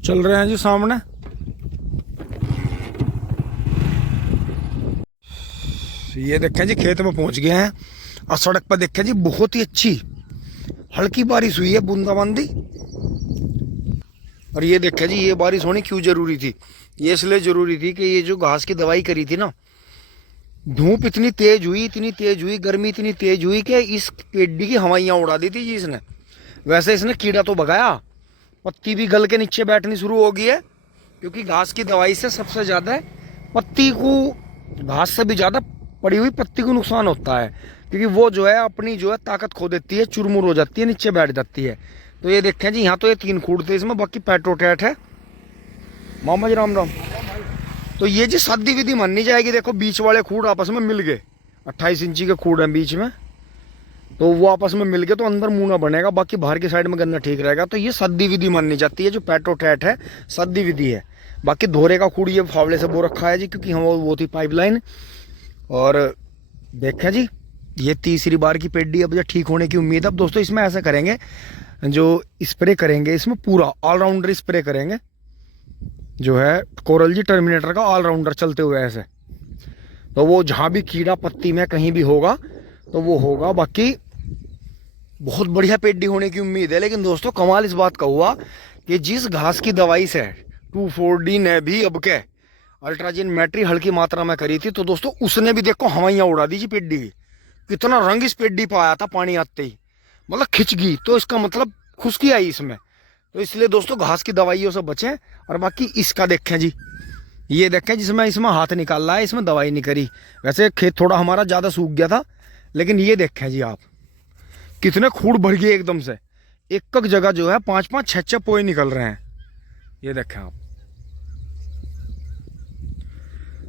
चल रहे हैं जी सामने। ये देखें जी खेत में पहुंच गए हैं और सड़क पर देखें जी बहुत ही अच्छी हल्की बारिश हुई है, बूंदाबांदी। और ये देखें जी ये बारिश होनी क्यों जरूरी थी? ये इसलिए जरूरी थी कि ये जो घास की दवाई करी थी ना, धूप इतनी तेज हुई, इतनी तेज हुई, गर्मी इतनी तेज हुई कि इस पेड़ी की हवाइयाँ उड़ा दी थी जी इसने। वैसे इसने कीड़ा तो भगाया, पत्ती भी गल के नीचे बैठनी शुरू हो गई है, क्योंकि घास की दवाई से सबसे ज़्यादा पत्ती को, घास से भी ज़्यादा पड़ी हुई पत्ती को नुकसान होता है, क्योंकि वो जो है अपनी जो है ताकत खो देती है, चुरमुर हो जाती है, नीचे बैठ जाती है। तो ये देखें जी यहाँ तो ये 3 खूड़ थे इसमें, बाकी पेट्रोटैट है। मामा जी राम राम। तो ये जी सादी विधि माननी जाएगी। देखो बीच वाले खूड़ आपस में मिल गए, 28 इंची के खूड़ हैं बीच में, तो वो आपस में मिल गए तो अंदर मुंह ना बनेगा, बाकी बाहर की साइड में गन्ना ठीक रहेगा। तो ये सद्दी विधि माननी जाती है, जो पेट्रोटैट है सद्दी विधि है। बाकी धोरे का खूड़ ये फावड़े से बो रखा है जी, क्योंकि हम वो थी पाइपलाइन। और देखें जी ये तीसरी बार की पेडी अब जो ठीक होने की उम्मीद है। अब दोस्तों इसमें ऐसा करेंगे, जो स्प्रे करेंगे इसमें पूरा ऑलराउंडर स्प्रे करेंगे, जो है कोरल जी टर्मिनेटर का ऑलराउंडर चलते हुए ऐसे। तो वो जहाँ भी कीड़ा पत्ती में कहीं भी होगा तो वो होगा। बाकी बहुत बढ़िया पेडी होने की उम्मीद है। लेकिन दोस्तों कमाल इस बात का हुआ कि जिस घास की दवाई से 2,4-D ने भी अब के अल्ट्राजिन मैट्री हल्की मात्रा में करी थी, तो दोस्तों उसने भी देखो हवाइयाँ उड़ा दी जी पेडी की। कितना रंग इस पेडी पर आया था पानी आते ही, मतलब खिंच गई। तो इसका मतलब खुश्की आई इसमें। तो इसलिए दोस्तों घास की दवाइयों से बचें। और बाकी इसका देखें जी, ये देखें जिसमें इसमें हाथ निकाल रहा है, इसमें दवाई नहीं करी। वैसे खेत थोड़ा हमारा ज़्यादा सूख गया था, लेकिन ये देखें जी आप कितने खूड़ भर गए एकदम से। एक एक जगह जो है 5-5 6-6 पोए निकल रहे हैं। ये देखें आप।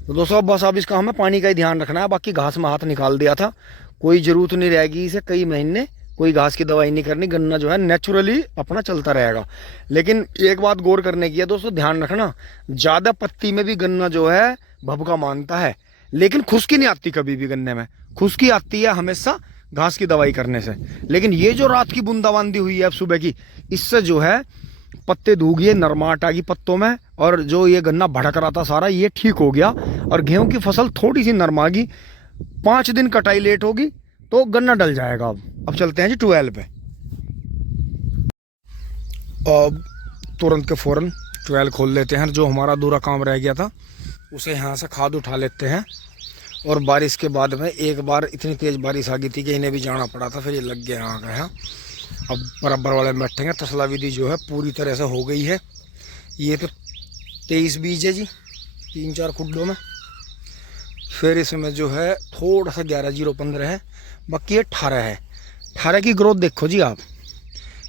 तो दोस्तों अब बस अब इसका हमें पानी का ही ध्यान रखना है। बाकी घास में हाथ निकाल दिया था, कोई ज़रूरत नहीं रहेगी इसे कई महीने कोई घास की दवाई नहीं करनी। गन्ना जो है नेचुरली अपना चलता रहेगा। लेकिन एक बात गौर करने की है दोस्तों, ध्यान रखना, ज़्यादा पत्ती में भी गन्ना जो है भभका मानता है, लेकिन खुश्की नहीं आती कभी भी गन्ने में। खुश्की आती है हमेशा घास की दवाई करने से। लेकिन ये जो रात की बूंदाबांदी हुई है अब सुबह की, इससे जो है पत्ते धूग गए, नरमाहट आ गई पत्तों में, और जो ये गन्ना भड़क रहा था सारा ये ठीक हो गया। और गेहूं की फसल थोड़ी सी नरमा गई। 5 दिन कटाई लेट होगी तो गन्ना डल जाएगा। अब चलते हैं जी 12 पे। अब तुरंत के फौरन 12 खोल लेते हैं। जो हमारा अधूरा काम रह गया था उसे यहाँ से खाद उठा लेते हैं। और बारिश के बाद में एक बार इतनी तेज़ बारिश आ गई थी कि इन्हें भी जाना पड़ा था, फिर ये लग गया आ गया। अब बराबर वाले में बैठेंगे। तसला विधि जो है पूरी तरह से हो गई है। ये तो 23 बीज है जी 3-4 खुड्डों में। फिर इसमें जो है थोड़ा सा 11-0-15 है, बाकी ये 18 है। 18 की ग्रोथ देखो जी आप,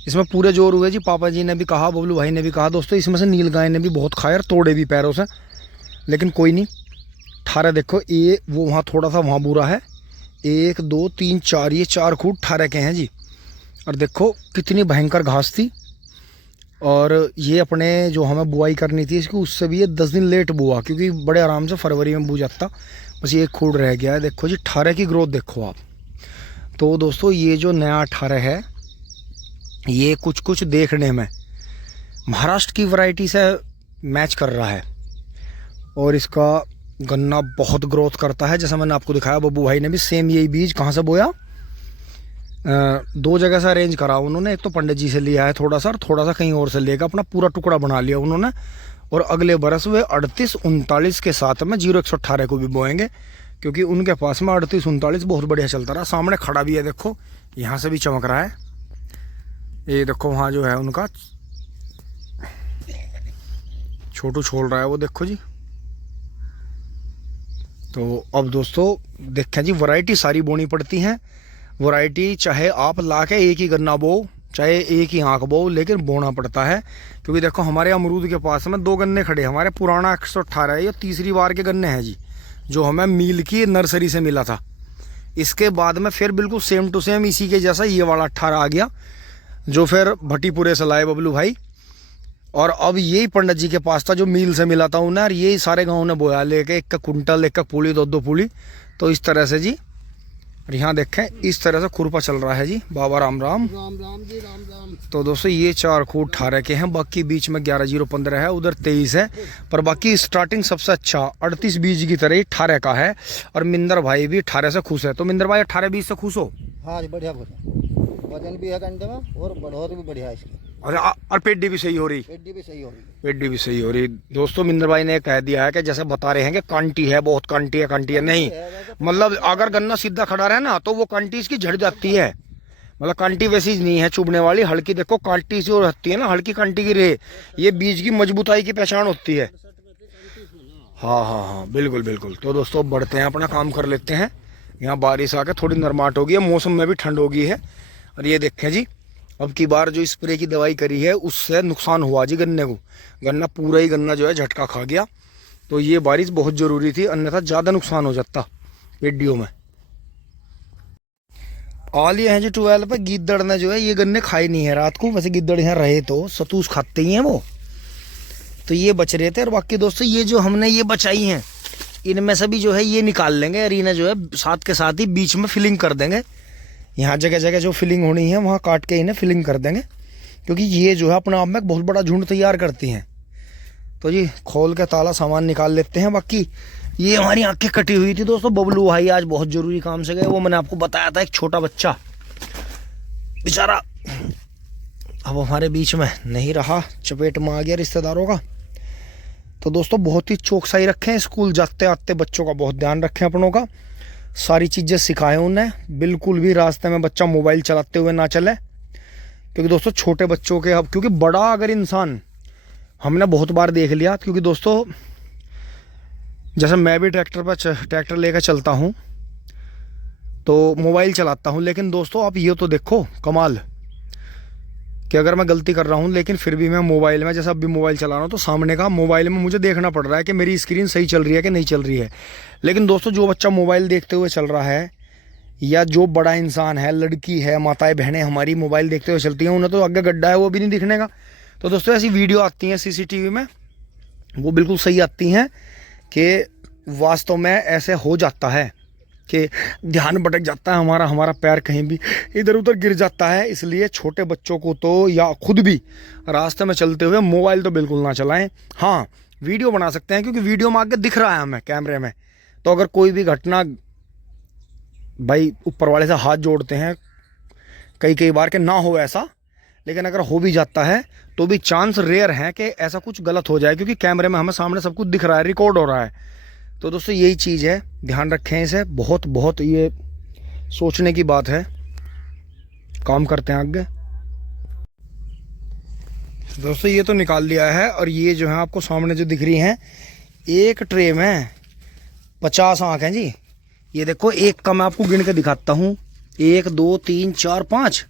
इसमें पूरे जोर हुए जी। पापा जी ने भी कहा, बबलू भाई ने भी कहा दोस्तों, इसमें से नील गाय ने भी बहुत खाया और तोड़े भी पैरों से, लेकिन कोई नहीं। 18 देखो, ये वो वहाँ थोड़ा सा वहाँ बुरा है। 1 2 3 4 ये 4 खूट 18 के हैं जी। और देखो कितनी भयंकर घास थी। और ये अपने जो हमें बुआई करनी थी इसकी, उससे भी ये 10 दिन लेट बुआ, क्योंकि बड़े आराम से फरवरी में बू जाता। बस ये 1 खूट रह गया है। देखो जी 18 की ग्रोथ देखो आप। तो दोस्तों ये जो नया 18 है, ये कुछ कुछ देखने में महाराष्ट्र की वैरायटी से मैच कर रहा है। और इसका गन्ना बहुत ग्रोथ करता है, जैसा मैंने आपको दिखाया। बब्बू भाई ने भी सेम यही बीज कहाँ से बोया, 2 जगह से अरेंज करा उन्होंने। एक तो पंडित जी से लिया है थोड़ा सा, और थोड़ा सा कहीं और से लेकर अपना पूरा टुकड़ा बना लिया उन्होंने। और अगले बरस वे 38-39 के साथ में 0-118 को भी बोएंगे, क्योंकि उनके पास में 38-39 बहुत बढ़िया चलता रहा। सामने खड़ा भी है देखो, यहाँ से भी चमक रहा है। ये देखो वहाँ जो है उनका छोटू छोड़ रहा है वो, देखो जी। तो अब दोस्तों देखें जी, वैरायटी सारी बोनी पड़ती हैं। वैरायटी चाहे आप ला के एक ही गन्ना बो, चाहे एक ही आँख बो, लेकिन बोना पड़ता है। क्योंकि देखो हमारे अमरूद के पास में 2 गन्ने खड़े, हमारे पुराना 118 है, ये तीसरी बार के गन्ने हैं जी, जो हमें मील की नर्सरी से मिला था। इसके बाद में फिर बिल्कुल सेम टू सेम इसी के जैसा ये वाला 18 आ गया, जो फिर भट्टीपुरे से लाए बबलू भाई। और अब यही पंडित जी के पास था जो मील से मिला था उन्हें, और यही सारे गाँव ने बोया लेके 1 कुंटल 1 पूली 2-2 पूली। तो इस तरह से जी और यहाँ देखें इस तरह से खुरपा चल रहा है जी। बाबा राम राम। राम राम जी, राम राम। तो दोस्तों ये 4 खूट 18 के हैं, बाकी बीच में 11,015 है, उधर 23 है, पर बाकी स्टार्टिंग सबसे अच्छा 38 बीज की तरह 18 का है। और मिंदर भाई भी 18 से खुश है। तो मिंदर भाई 18 बीज से खुश हो? हाँ जी, बढ़िया बढ़िया, वजन भी है कंडे में और बढ़ोतरी भी बढ़िया है इसकी। और पेडी भी सही हो रही? पेडी भी सही हो रही, पेडी भी सही हो रही। दोस्तों मिंदर भाई ने कह दिया है कि जैसे बता रहे हैं कि कांटी है, बहुत कांटी है नहीं, मतलब अगर गन्ना सीधा खड़ा रहे ना तो वो कांटी इसकी झड़ जाती है। मतलब कांटी वैसी नहीं है चुभने वाली, हल्की देखो कांटी सी और रहती है ना, हल्की कांटी की रहे, ये बीज की मजबूताई की पहचान होती है। हाँ हाँ हाँ, बिल्कुल बिल्कुल। तो दोस्तों बढ़ते हैं, अपना काम कर लेते हैं। यहाँ बारिश आके थोड़ी नरमाट हो गई है, मौसम में भी ठंड हो गई है। और ये देखें जी, अब की बार जो स्प्रे की दवाई करी है उससे नुकसान हुआ जी गन्ने को। गन्ना पूरा ही गन्ना जो है झटका खा गया। तो ये बारिश बहुत ज़रूरी थी, अन्यथा ज़्यादा नुकसान हो जाता पेडियों में। ऑल ये है जो 12 पे गिद्दड़ ने जो है ये गन्ने खाए नहीं है रात को। वैसे गिद्दड़ यहाँ रहे तो सतूस खाते ही हैं वो, तो ये बच रहे थे। और बाकी दोस्तों ये जो हमने ये बचाई हैं इनमें से भी जो है ये निकाल लेंगे, और इन्हें जो है साथ के साथ ही बीच में फिलिंग कर देंगे। यहाँ जगह जगह जो फिलिंग होनी है वहाँ काट के इन्हें फिलिंग कर देंगे, क्योंकि ये जो है अपने आप में बहुत बड़ा झुंड तैयार करती हैं। तो जी खोल के ताला सामान निकाल लेते हैं। बाकी ये हमारी आंखें कटी हुई थी दोस्तों, बबलू भाई आज बहुत ज़रूरी काम से गए, वो मैंने आपको बताया था, एक छोटा बच्चा बेचारा अब हमारे बीच में नहीं रहा, चपेट में आ गया रिश्तेदारों का। तो दोस्तों बहुत ही चौकसाई रखें, स्कूल जाते आते बच्चों का बहुत ध्यान रखें अपनों का, सारी चीज़ें सिखाएं उन्हें। बिल्कुल भी रास्ते में बच्चा मोबाइल चलाते हुए ना चले, क्योंकि दोस्तों छोटे बच्चों के अब, क्योंकि बड़ा अगर इंसान हमने बहुत बार देख लिया, क्योंकि दोस्तों जैसे मैं भी ट्रैक्टर लेकर चलता हूँ तो मोबाइल चलाता हूँ, लेकिन दोस्तों आप ये तो देखो कमाल कि अगर मैं गलती कर रहा हूँ लेकिन फिर भी मैं मोबाइल में, जैसे अब भी मोबाइल चला रहा हूँ तो सामने का मोबाइल में मुझे देखना पड़ रहा है कि मेरी स्क्रीन सही चल रही है कि नहीं चल रही है। लेकिन दोस्तों जो बच्चा मोबाइल देखते हुए चल रहा है, या जो बड़ा इंसान है, लड़की है, माताएं बहनें हमारी मोबाइल देखते हुए चलती हैं, उन्हें तो आगे गड्ढा है वो भी नहीं दिखने का। तो दोस्तों ऐसी वीडियो आती हैं CCTV में, वो बिल्कुल सही आती हैं कि वास्तव में ऐसे हो जाता है कि ध्यान भटक जाता है हमारा पैर कहीं भी इधर उधर गिर जाता है। इसलिए छोटे बच्चों को तो या खुद भी रास्ते में चलते हुए मोबाइल तो बिल्कुल ना चलाएं। हाँ वीडियो बना सकते हैं, क्योंकि वीडियो में आगे दिख रहा है हमें कैमरे में, तो अगर कोई भी घटना, भाई ऊपर वाले से हाथ जोड़ते हैं कई बार के ना हो ऐसा, लेकिन अगर हो भी जाता है तो भी चांस रेयर है कि ऐसा कुछ गलत हो जाए, क्योंकि कैमरे में हमें सामने सब कुछ दिख रहा है, रिकॉर्ड हो रहा है। तो दोस्तों यही चीज़ है, ध्यान रखें इसे, बहुत बहुत ये सोचने की बात है। काम करते हैं आगे। दोस्तों ये तो निकाल लिया है, और ये जो है आपको सामने जो दिख रही हैं, एक ट्रे में 50 आँख हैं जी। ये देखो, एक का मैं आपको गिन के दिखाता हूँ, 1 2 3 4 5,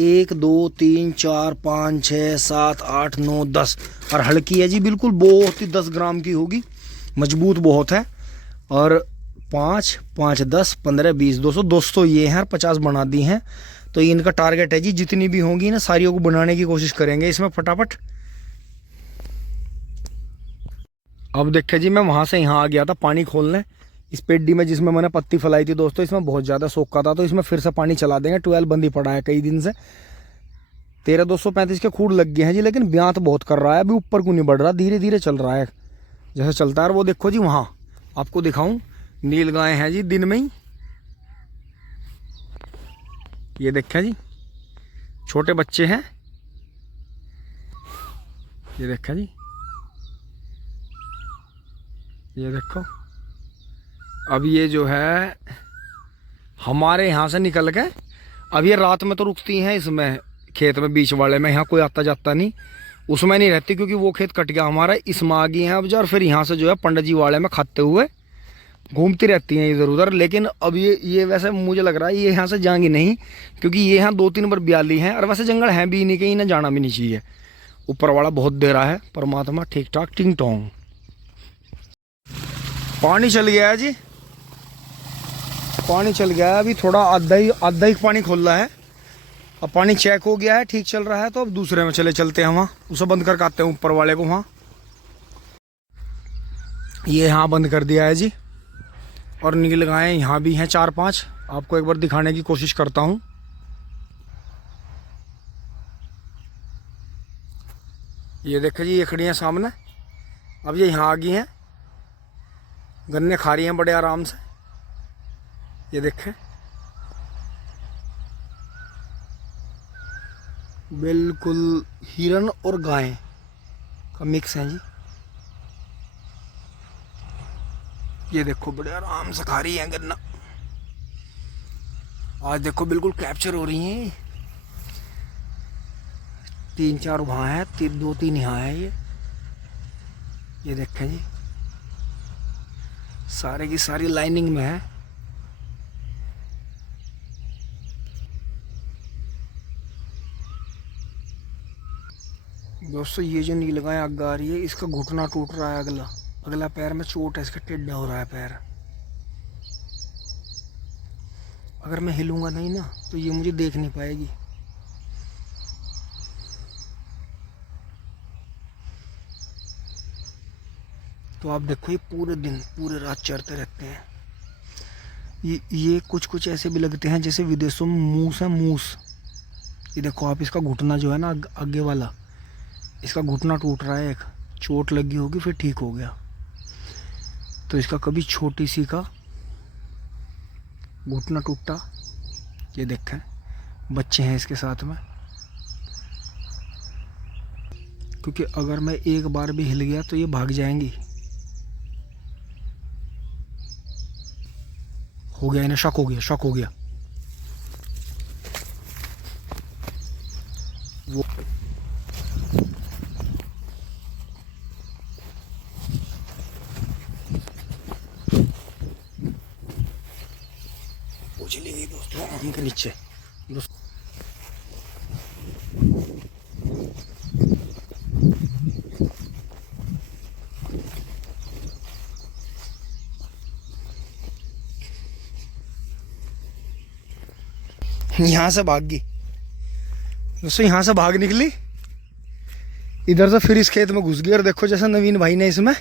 1 2 3 4 5 6 7 8 9 10, और हल्की है जी बिल्कुल, बहुत ही 10 ग्राम की होगी, मजबूत बहुत है। और 5 5 10 15 20 200 ये हैं, 50 बना दी हैं। तो इनका टारगेट है जी, जितनी भी होंगी ना सारियों को बनाने की कोशिश करेंगे इसमें फटाफट। अब देखे जी, मैं वहाँ से यहाँ आ गया था पानी खोलने इस पेड्डी में जिसमें मैंने पत्ती फैलाई थी दोस्तों, इसमें बहुत ज़्यादा सोखा था, तो इसमें फिर से पानी चला देंगे। 12 बंद ही पड़ा है कई दिन से, 13,235 के खूड़ लग गए हैं जी, लेकिन ब्यांत बहुत कर रहा है, अभी ऊपर को नहीं बढ़ रहा, धीरे धीरे चल रहा है जैसे चलता है। और वो देखो जी, वहाँ आपको दिखाऊं, नील गाय हैं जी दिन में ही, ये देखा जी, छोटे बच्चे हैं, ये देखा जी, ये देखो। अब ये जो है हमारे यहाँ से निकल के, अब ये रात में तो रुकती हैं इसमें खेत में बीच वाले में, यहाँ कोई आता जाता नहीं, उसमें नहीं रहती क्योंकि वो खेत कट गया हमारा, इसमें आ गई हैं अब जो, और फिर यहाँ से जो है पंडित जी वाले में खाते हुए घूमती रहती हैं इधर उधर। लेकिन अब ये वैसे मुझे लग रहा है ये यहाँ से जाएंगी नहीं, क्योंकि ये यहाँ 2-3 बार ब्याली हैं, और वैसे जंगल हैं भी नहीं, कहीं ना जाना भी नहीं चाहिए। ऊपर वाला बहुत दे रहा है, परमात्मा ठीक ठाक टिंग टोंग। पानी चल गया है जी, पानी चल गया है, अभी थोड़ा आधा ही पानी खुल रहा है। अब पानी चेक हो गया है, ठीक चल रहा है, तो अब दूसरे में चलते हैं वहाँ, उसे बंद करके आते हैं ऊपर वाले को वहाँ। ये यहाँ बंद कर दिया है जी, और नील गायें यहाँ भी हैं 4-5, आपको एक बार दिखाने की कोशिश करता हूँ। ये देखिए जी, ये खड़ी हैं सामने। अब ये यहाँ आ गई हैं, गन्ने खा रही हैं बड़े आराम से। ये देखें, बिल्कुल हिरन और गाय का मिक्स है जी। ये देखो बड़े आराम से खा रही हैं गन्ना। आज देखो बिल्कुल कैप्चर हो रही हैं। 3-4 वहाँ है, 2-3 यहाँ है। ये देखें जी, सारे की सारी लाइनिंग में है। दोस्तों ये जो नीलगाय आगे आ रही है, इसका घुटना टूट रहा है, अगला पैर में चोट है, इसका टेढ़ा हो रहा है पैर। अगर मैं हिलूंगा नहीं ना तो ये मुझे देख नहीं पाएगी। तो आप देखो, ये पूरे दिन पूरे रात चरते रहते हैं। ये कुछ ऐसे भी लगते हैं जैसे विदेशों में मूस है, मूस। ये देखो आप, इसका घुटना जो है ना आगे वाला, इसका घुटना टूट रहा है। एक चोट लगी होगी फिर ठीक हो गया। तो इसका कभी छोटी सी का घुटना टूटा। ये देखें, बच्चे हैं इसके साथ में। क्योंकि अगर मैं एक बार भी हिल गया तो ये भाग जाएंगी। हो गया, इन्हें शक हो गया। वो चली गई दोस्तों आम के नीचे। यहाँ से भाग गई दोस्तों, यहाँ से भाग निकली इधर से, फिर इस खेत में घुस गई। और देखो जैसा नवीन भाई ने इसमें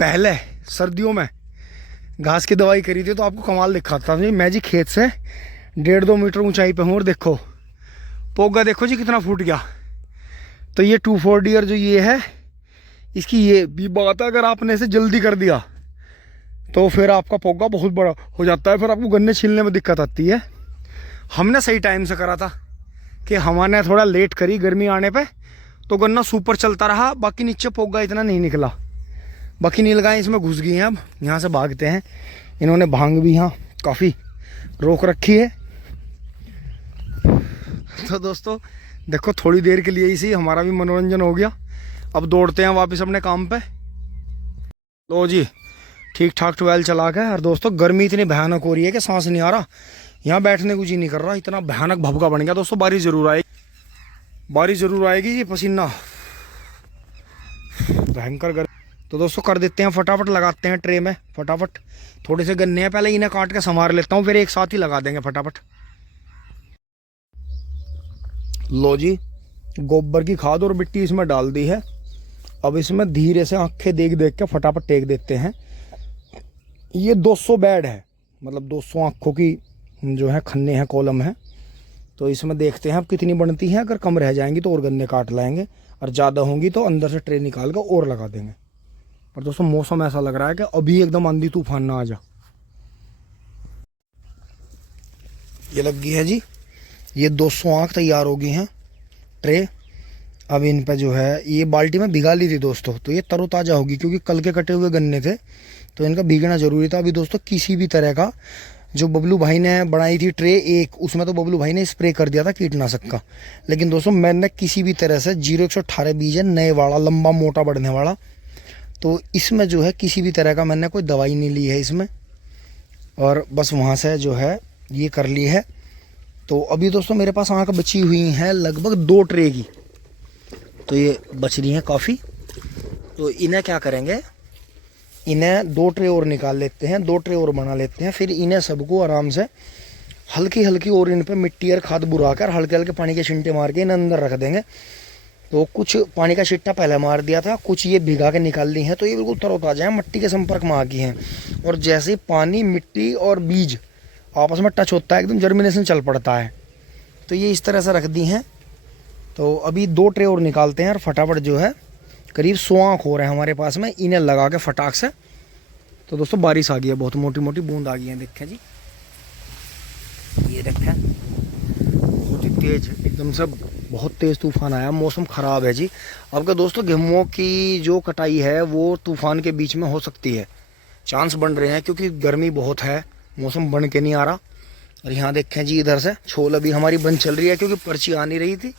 पहले सर्दियों में घास की दवाई करी थी तो आपको कमाल दिखाता था। मैं जी खेत से 1.5-2 मीटर ऊंचाई पे हूँ और देखो पोगा देखो जी कितना फूट गया। तो ये 2,4 ईयर जो ये है, इसकी ये भी बात है, अगर आपने इसे जल्दी कर दिया तो फिर आपका पोगा बहुत बड़ा हो जाता है, फिर आपको गन्ने छीलने में दिक्कत आती है। हमने सही टाइम से करा था कि हमने थोड़ा लेट करी गर्मी आने पे, तो गन्ना सुपर चलता रहा, बाकी नीचे पोगा इतना नहीं निकला। बाकी नीलगाय इसमें घुस गई हैं। अब यहाँ से भागते हैं। इन्होंने भांग भी यहाँ काफ़ी रोक रखी है। तो दोस्तों देखो, थोड़ी देर के लिए इसी हमारा भी मनोरंजन हो गया। अब दौड़ते हैं वापस अपने काम पे। लो जी, ठीक ठाक 12 चला के। और दोस्तों गर्मी इतनी भयानक हो रही है कि सांस नहीं आ रहा, यहाँ बैठने को जी नहीं कर रहा, इतना भयानक भभका बन गया। दोस्तों बारिश ज़रूर आएगी जी, पसीना भयंकर गर्मी। तो दोस्तों कर देते हैं, फटाफट लगाते हैं ट्रे में। फटाफट थोड़े से गन्ने हैं, पहले इन्हें काट के संवार लेता हूँ, फिर एक साथ ही लगा देंगे फटाफट। लो जी, गोबर की खाद और मिट्टी इसमें डाल दी है। अब इसमें धीरे से आंखें देख के फटाफट टेक देते हैं। ये 200 बेड है, मतलब 200 आँखों की जो है खन्ने हैं, कॉलम है। तो इसमें देखते हैं अब कितनी बनती हैं। अगर कम रह जाएंगी तो और गन्ने काट लाएंगे, और ज़्यादा होंगी तो अंदर से ट्रे निकाल कर और लगा देंगे। पर दोस्तों मौसम ऐसा लग रहा है कि अभी एकदम आंधी तूफान ना आ जा। ये लग गई है जी, ये 200 आँख तैयार हो गई हैं ट्रे। अब इन पे जो है ये बाल्टी में भिगा ली थी दोस्तों, तो ये तरोताज़ा होगी, क्योंकि कल के कटे हुए गन्ने थे तो इनका भीगना ज़रूरी था। अभी दोस्तों किसी भी तरह का, जो बबलू भाई ने बनाई थी ट्रे एक, उसमें तो बबलू भाई ने स्प्रे कर दिया था कीटनाशक का। लेकिन दोस्तों मैंने किसी भी तरह से 0118 बीज है, नए वाला, लंबा मोटा बढ़ने वाला, तो इसमें जो है किसी भी तरह का मैंने कोई दवाई नहीं ली है इसमें, और बस वहाँ से जो है ये कर ली है। तो अभी दोस्तों मेरे पास आँख बची हुई हैं लगभग 2 ट्रे की, तो ये बच रही हैं काफ़ी। तो इन्हें क्या करेंगे, इन्हें 2 ट्रे और निकाल लेते हैं, 2 ट्रे और बना लेते हैं। फिर इन्हें सबको आराम से हल्की हल्की और इन पे मिट्टी और खाद बुरा कर हल्के हल्के पानी के छिंटे मार के इन्हें अंदर रख देंगे। तो कुछ पानी का छिट्टा पहले मार दिया था, कुछ ये भिगा के निकाल दी हैं, तो ये बिल्कुल तरोताज़ा हैं, मिट्टी के संपर्क में आ गई हैं। और जैसे पानी, मिट्टी और बीज आपस में टच होता है एकदम, जर्मिनेशन चल पड़ता है। तो ये इस तरह से रख दी हैं। तो अभी 2 ट्रे और निकालते हैं और फटाफट जो है करीब 100 आँख हो रहे हैं हमारे पास में, इन्हें लगा के फटाक से। तो दोस्तों बारिश आ गई है, बहुत मोटी मोटी बूंद आ गई है, देखें जी, ये देखें बहुत ही तेज एकदम से, बहुत तेज़ तूफान आया, मौसम ख़राब है जी। अब क्या दोस्तों, गेहूँ की जो कटाई है वो तूफान के बीच में हो सकती है, चांस बन रहे हैं, क्योंकि गर्मी बहुत है, मौसम बन के नहीं आ रहा। और यहाँ देखें जी, इधर से छोल अभी हमारी बंद चल रही है क्योंकि पर्ची आ नहीं रही थी।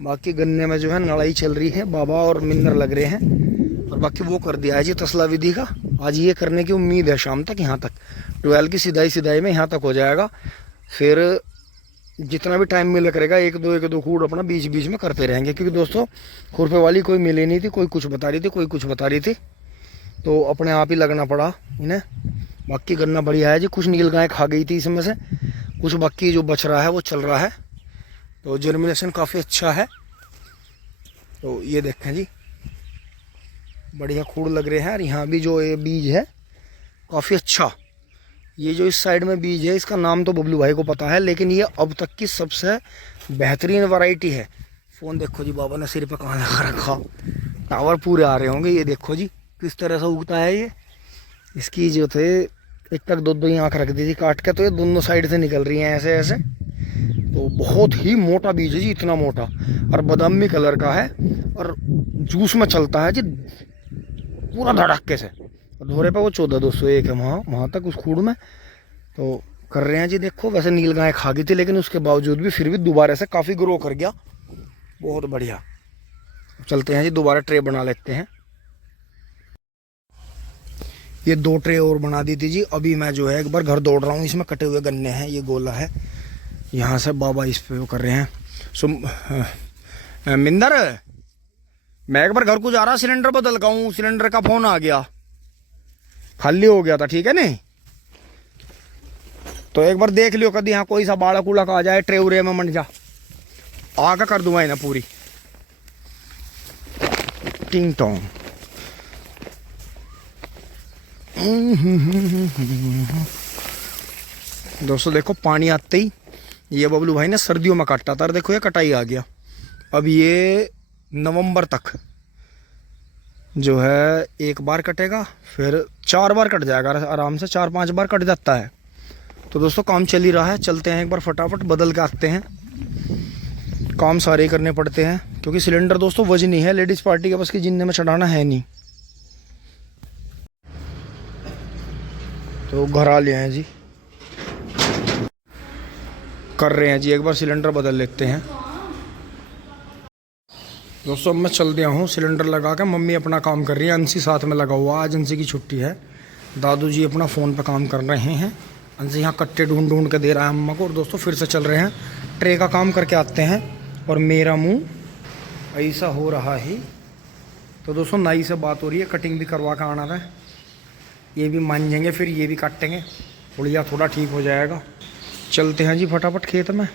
बाकी गन्ने में जो है लड़ाई चल रही है, बाबा और मिन्नर लग रहे हैं। और बाकी वो कर दिया है जी तसला विधि का, आज ये करने की उम्मीद है शाम तक, यहाँ तक 12 की सिदाई में यहाँ तक हो जाएगा। फिर जितना भी टाइम मिला करेगा, एक दो कूड़ अपना बीच बीच में करते रहेंगे, क्योंकि दोस्तों खुरपे वाली कोई मिली नहीं थी, कोई कुछ बता रही थी, कोई कुछ बता रही थी, तो अपने आप ही लगना पड़ा इन्हें। बाकी गन्ना बढ़िया है जी, कुछ नील गाय खा गई थी इसमें से, कुछ बाकी जो बच रहा है वो चल रहा है। तो जर्मिनेशन काफ़ी अच्छा है। तो ये देखें जी, बढ़िया खूड़ लग रहे हैं। और यहाँ भी जो ये बीज है काफ़ी अच्छा, ये जो इस साइड में बीज है इसका नाम तो बबलू भाई को पता है, लेकिन ये अब तक की सबसे बेहतरीन वैरायटी है। फ़ोन देखो जी, बाबा ने सिर पे कहाँ लगा रखा, टावर पूरे आ रहे होंगे। ये देखो जी किस तरह से उगता है ये। इसकी जो थे एक तक 2 ही आँख रख दी थी काट के, तो ये दोनों साइड से निकल रही हैं ऐसे ऐसे। तो बहुत ही मोटा बीज है जी, इतना मोटा, और बादामी कलर का है, और जूस में चलता है जी पूरा धड़ाके से। धोरे पे वो 14,201 है वहाँ तक उस खूड़ में। तो कर रहे हैं जी, देखो वैसे नील गाय खा गई थी, लेकिन उसके बावजूद भी फिर भी दोबारा से काफ़ी ग्रो कर गया, बहुत बढ़िया। चलते हैं जी, दोबारा ट्रे बना लेते हैं। ये 2 ट्रे और बना दी थी जी। अभी मैं जो है एक बार घर दौड़ रहा हूँ, इसमें कटे हुए गन्ने हैं, ये गोला है, यहाँ से बाबा इस पे वो कर रहे हैं। मिंदर, मैं एक बार घर को जा रहा, सिलेंडर बदल का हूँ, सिलेंडर का फोन आ गया, खाली हो गया था, ठीक है नहीं? तो एक बार देख लियो कभी यहाँ कोई सा बाड़ा कूड़ा आ जाए, ट्रे उरे में मंड जा, आगे कर दूंगा इन्हें पूरी टिंग टोंग। दोस्तों देखो पानी आते ही ये बबलू भाई ने सर्दियों में काटा था, देखो ये कटाई आ गया। अब ये नवंबर तक जो है 1 बार कटेगा, फिर 4 बार कट जाएगा आराम से, 4-5 बार कट जाता है। तो दोस्तों काम चल ही रहा है, चलते हैं एक बार फटाफट बदल के आते हैं। काम सारे ही करने पड़ते हैं क्योंकि सिलेंडर दोस्तों वजनी है, लेडीज़ पार्टी के बस की जिन्ने में चढ़ाना है नहीं। तो घर आ लिए हैं जी, कर रहे हैं जी, एक बार सिलेंडर बदल लेते हैं। दोस्तों मैं चल दिया हूँ, सिलेंडर लगा के मम्मी अपना काम कर रही है, अंशी साथ में लगा हुआ, आज अंशी की छुट्टी है। दादू जी अपना फ़ोन पे काम कर रहे हैं, अंशी यहाँ कट्टे ढूंढ ढूंढ के दे रहा है अम्मा को। और दोस्तों फिर से चल रहे हैं, ट्रे का काम करके आते हैं। और मेरा मुँह ऐसा हो रहा है। तो दोस्तों नाई से बात हो रही है, कटिंग भी करवा के आना था, ये भी मान जाएंगे, फिर ये भी काटेंगे, उड़िया थोड़ा ठीक हो जाएगा। चलते हैं जी फटाफट खेत में।